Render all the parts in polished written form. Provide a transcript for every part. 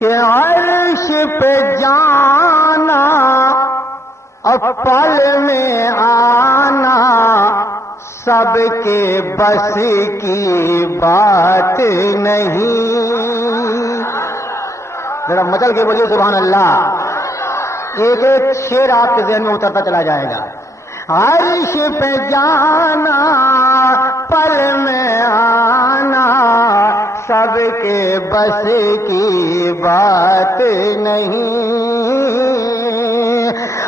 کہ عرش پہ جانا اور پل میں آنا سب کے بس کی بات نہیں. ذرا مچل کے بولیے سبحان اللہ. ایک ایک شعر آپ کے ذہن میں اترتا چلا جائے گا. عرش پہ جانا پل میں آنا سب کے بس کی بات نہیں.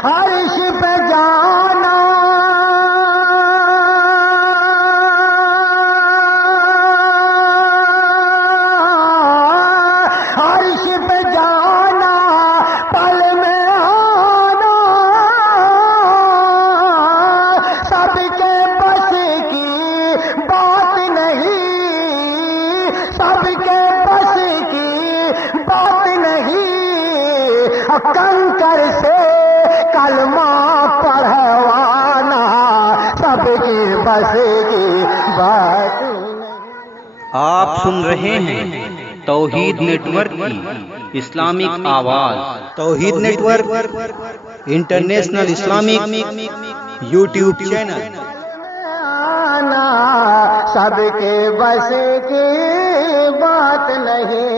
عرش پہ جانا عرش پہ جانا پل میں آنا سب کے بس کی بات نہیں. سب کے بس کی بات نہیں. کنکر سے کلمہ پڑھوانا سب کی بس کی بات نہیں. آپ سن رہے ہیں توحید نیٹ ورک کی اسلامک آواز. Tawheed network international Islamic YouTube channel. سب کے بس کی بات نہیں.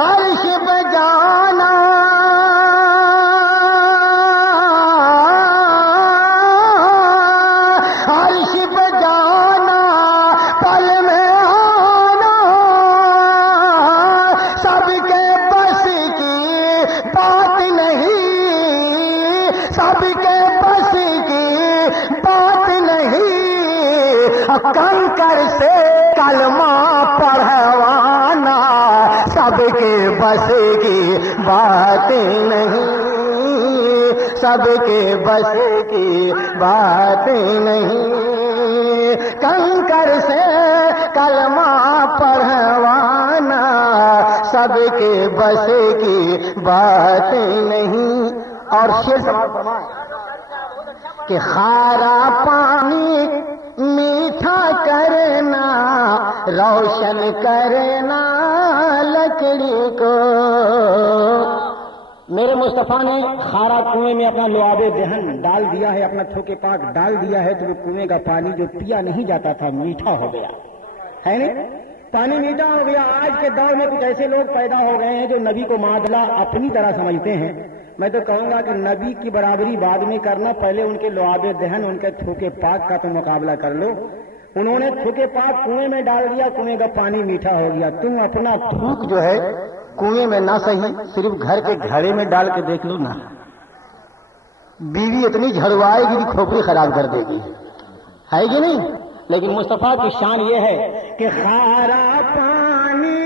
عرش پہ جانا عرش پہ جانا پل میں آنا سب کے بس کی بات نہیں. سب کے بس کی بات نہیں. کنکر سے کلمہ پڑھوانا سب کے بس کی بات نہیں. سب کے بس کی بات نہیں. کنکر سے کلمہ پڑھوانا سب کے بس کی بات نہیں. اور شعر سماعت فرمائیں کہ خارا پانی میٹھا کرنا روشن کرنا لکڑی کو. میرے مصطفیٰ نے خارا کنویں میں اپنا لعاب دہن ڈال دیا ہے, اپنا تھوکے پاک ڈال دیا ہے, تو وہ کنویں کا پانی جو پیا نہیں جاتا تھا میٹھا ہو گیا ہے. نہیں پانی میٹھا ہو گیا. آج کے دور میں کچھ ایسے لوگ پیدا ہو گئے ہیں جو نبی کو معادلہ اپنی طرح سمجھتے ہیں. میں تو کہوں گا کہ نبی کی برابری بعد میں کرنا, پہلے ان کے لعاب دہن ان کے تھوکے پاک کا تو مقابلہ کر لو. انہوں نے تھوکے پاک کنویں میں ڈال دیا, کنویں کا پانی میٹھا ہو گیا. تم اپنا تھوک جو ہے کنویں میں نہ صحیح صرف گھر کے گھڑے میں ڈال کے دیکھ لو نا, بیوی اتنی جھڑوائے گی کہ کھوپڑی خراب کر دے گی, ہے کہ نہیں. لیکن مصطفیٰ کی شان یہ ہے کہ خارا پانی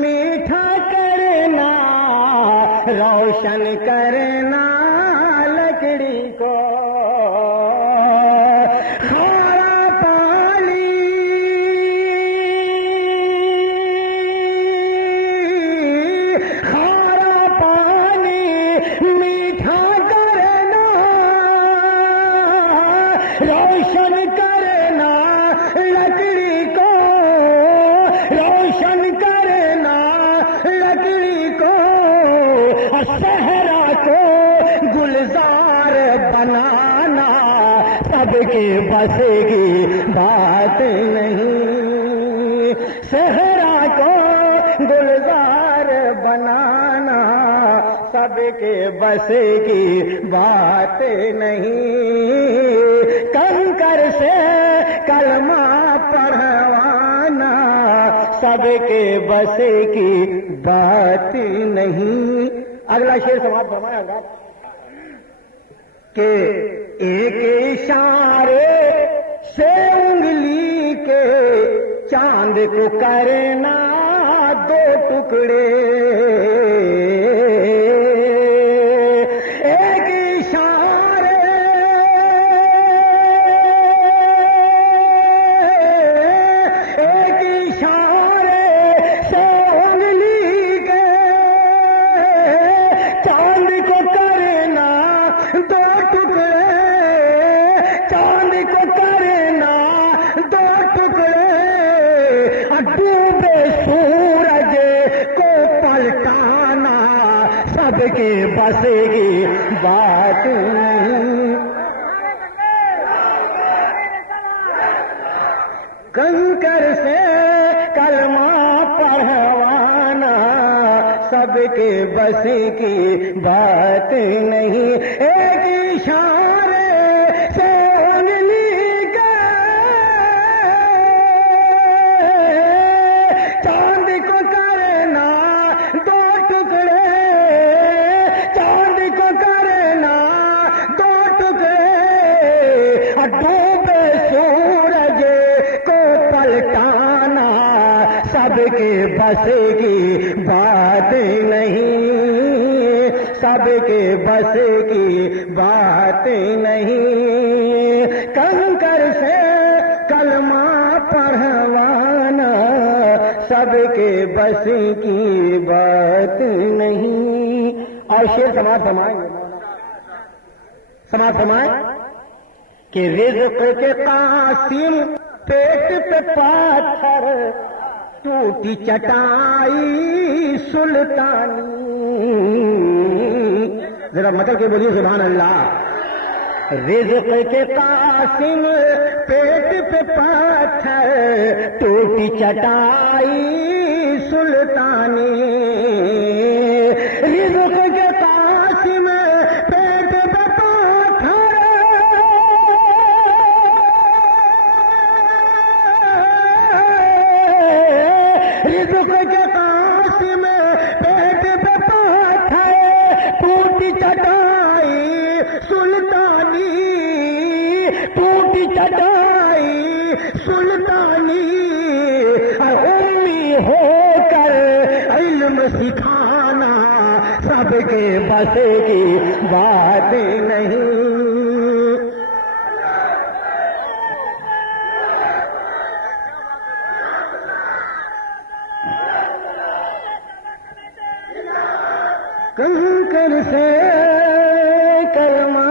میٹھا کرنا روشن کرنا لکڑی کو. خارا پانی خارا پانی میٹھا کرنا روشن کرنا لکڑی کو. روشن کرنا لکڑی کو. صحرا کو گلزار بنانا سب کے بس کی بات نہیں. صحرا کو گلزار بنانا سب کے بس کی بات نہیں. کنکر سے کلمہ پڑھوانا سب کے بس کی بات نہیں. اگلا شعر سماعت فرمایا گا کہ ایک اشارے سے انگلی کے چاند کو کرنا دو ٹکڑے. ایک اشارے سے انگلی کے چاند کو کرنا دو ٹکڑے. چاند کو کرنا دو ٹکڑے. ڈوبے سورج کو سب کے بس کی بات نہیں، کنکر سے کلمہ پڑھوانا سب کے بس کی بات نہیں، ایک اشارے سے انگلی کے چاند کو کرنا دو ٹکڑے، چاند کو کرنا دو ٹکڑے، ڈوبے سورج کو پلٹانا سب کے بس کی بات نہیں، سب کے بس کی بات نہیں، کنکر سے کلمہ پڑھوانا سب کے بس کی بات نہیں۔ اور شعر سماعت فرمائیں، سماعت فرمائیں کہ رزق کے قاسم پیٹ پہ پاتھر ٹوٹی چٹائی سلطانی، ذرا مطلب کہ بولیے سبحان اللہ۔ رزق کے قاسم پیٹ پہ پاتھر ٹوٹی چٹائی سلطانی، رزق کے قاسم پیٹ پہ پاتھر رزق کے قاسم پیٹ پہ پاتھر ٹوٹی چٹائی سلطانی، ٹوٹی چٹائی سلطانی، امی ہو کر علم سکھانا سب کے بس کی بات نہیں، کنکر سے کلمہ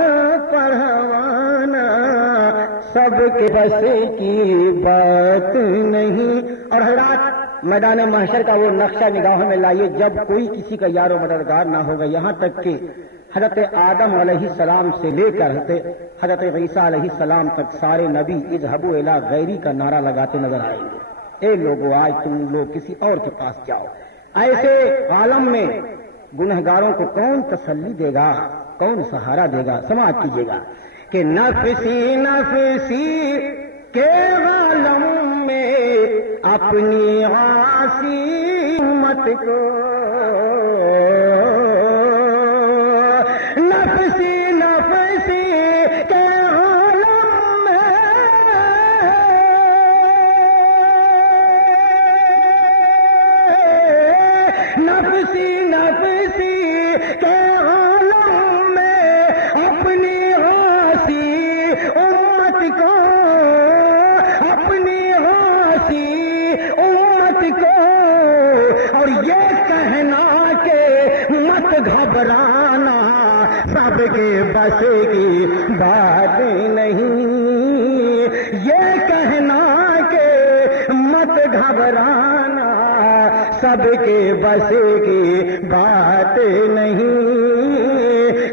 پڑھوانا سب کے بس کی بات نہیں۔ اور حضرات میدان محشر کا وہ نقشہ نگاہوں میں لائیے، جب کوئی کسی کا یار و مددگار نہ ہوگا، یہاں تک کہ حضرت آدم علیہ السلام سے لے کر حضرت عیسیٰ علیہ السلام تک سارے نبی اذهبوا الی غیری کا نعرہ لگاتے نظر آئیں گے، اے لوگو آج تم لوگ کسی اور کے پاس جاؤ۔ ایسے عالم میں گنہگاروں کو کون تسلی دے گا، کون سہارا دے گا؟ سماعت کیجیے گا کہ نفسی نفسی کے عالم میں اپنی عاصی امت کو، نفسی نفسی کے عالم میں نفسی نفسی کے عالم میں اپنی عاصی امت کو، اپنی عاصی امت کو، اور یہ کہنا کہ مت گھبرانا سب کے بس کی بات نہیں، یہ کہنا کہ مت گھبرانا سب کے بس کی بات نہیں،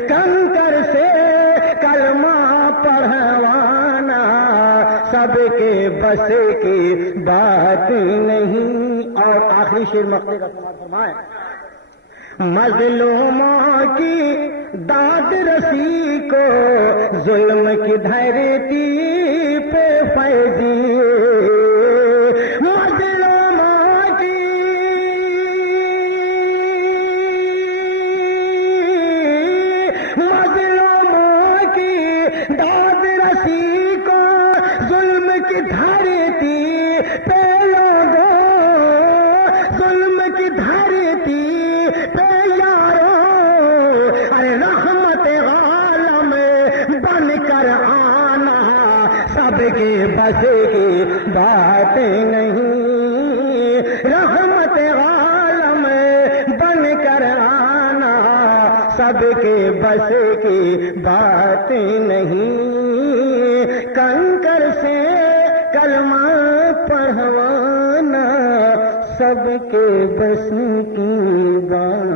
کنکر سے کلمہ پڑھوانا سب کے بس کی بات نہیں۔ اور آخری شعر مقطع کا سماعت فرمائیں، مظلوموں کی داد رسی کو ظلم کی دھرتی پہ فیضی، داد رسی کو ظلم کی دھرتی پہ لوگوں، ظلم کی دھرتی پہ یارو، ارے رحمت عالم بن کر آنا سب کے بس کی بات نہیں، رحمت عالم بن کر آنا سب کے بس کی بات نہیں، کنکر سے کلمہ پڑھوانا سب کے بس کی بات